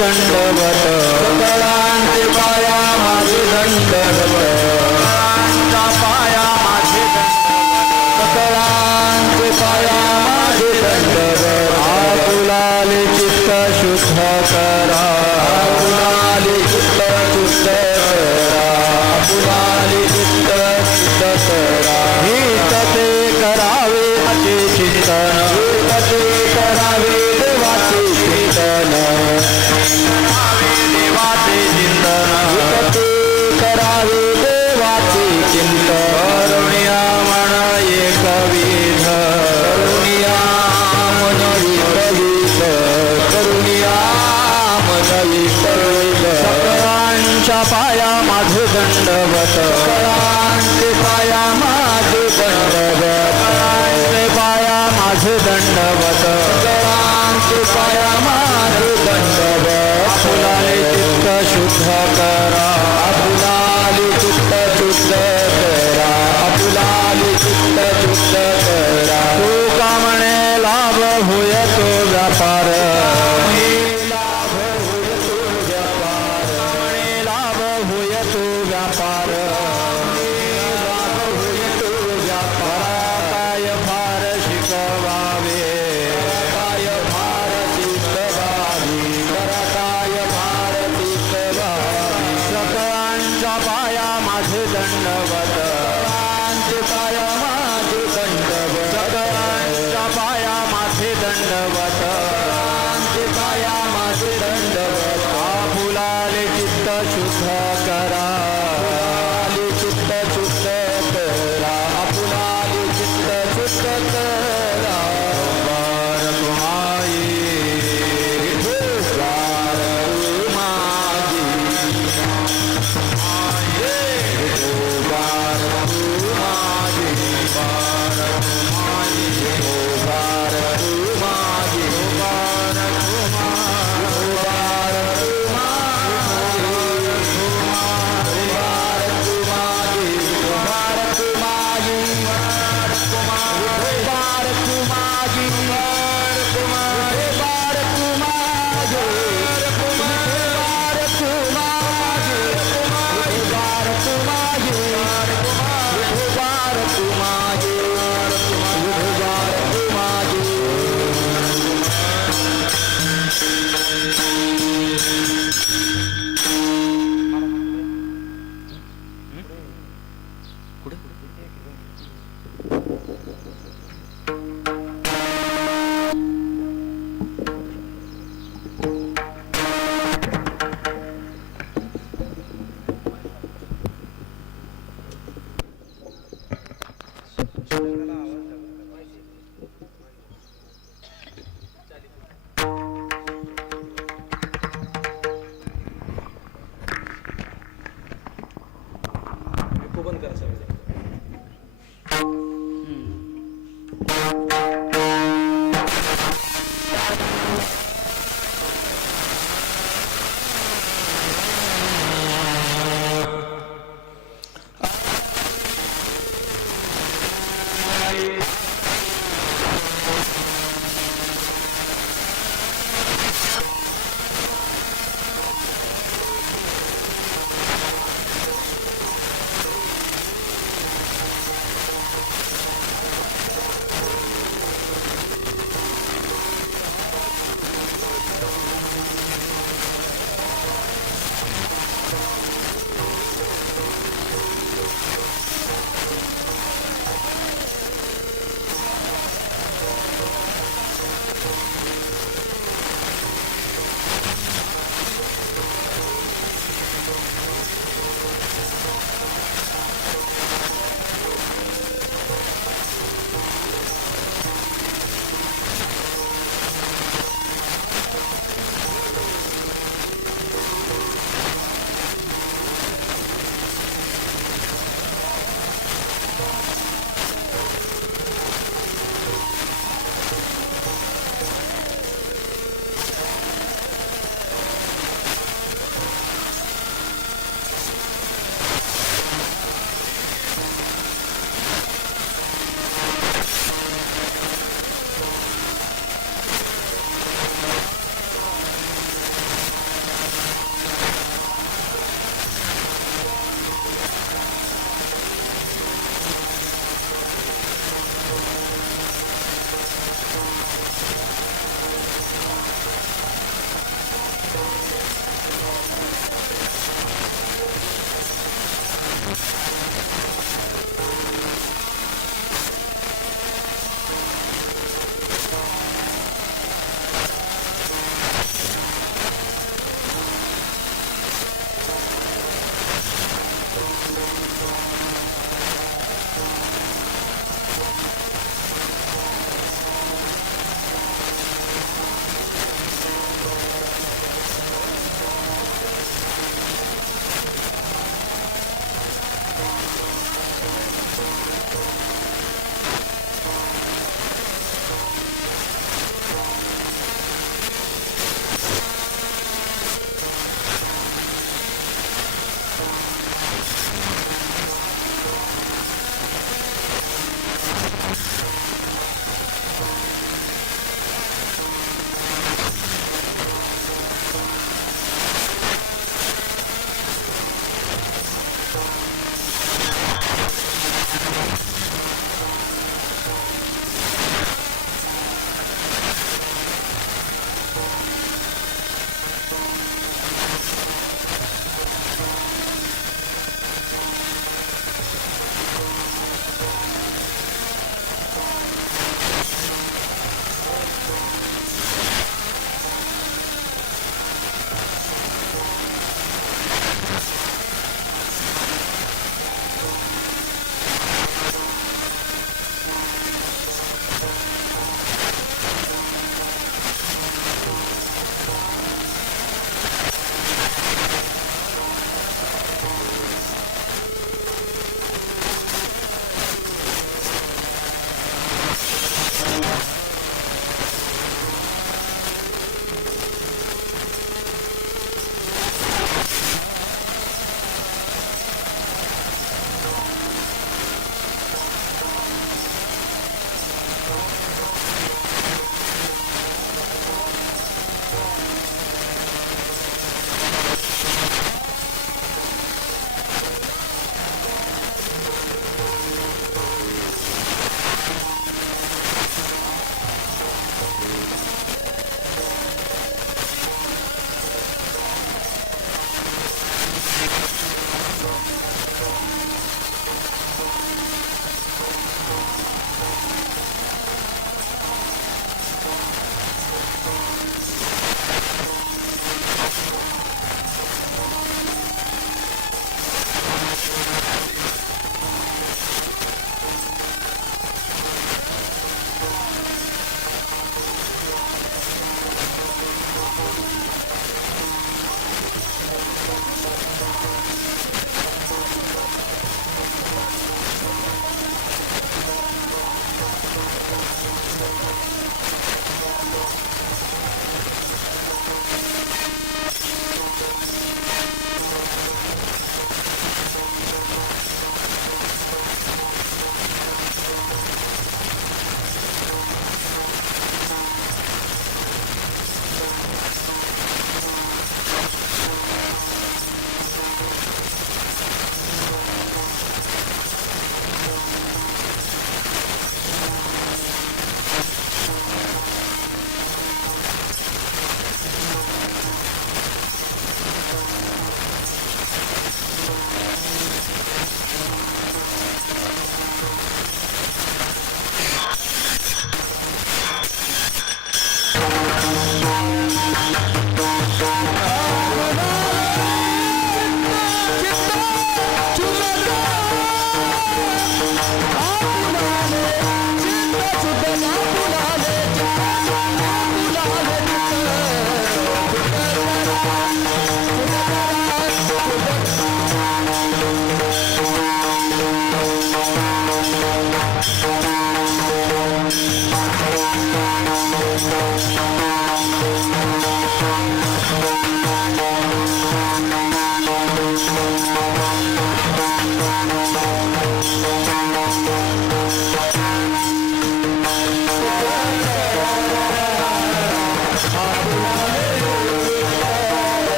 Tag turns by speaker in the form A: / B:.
A: दण्डवत foto. बंद करा सगळं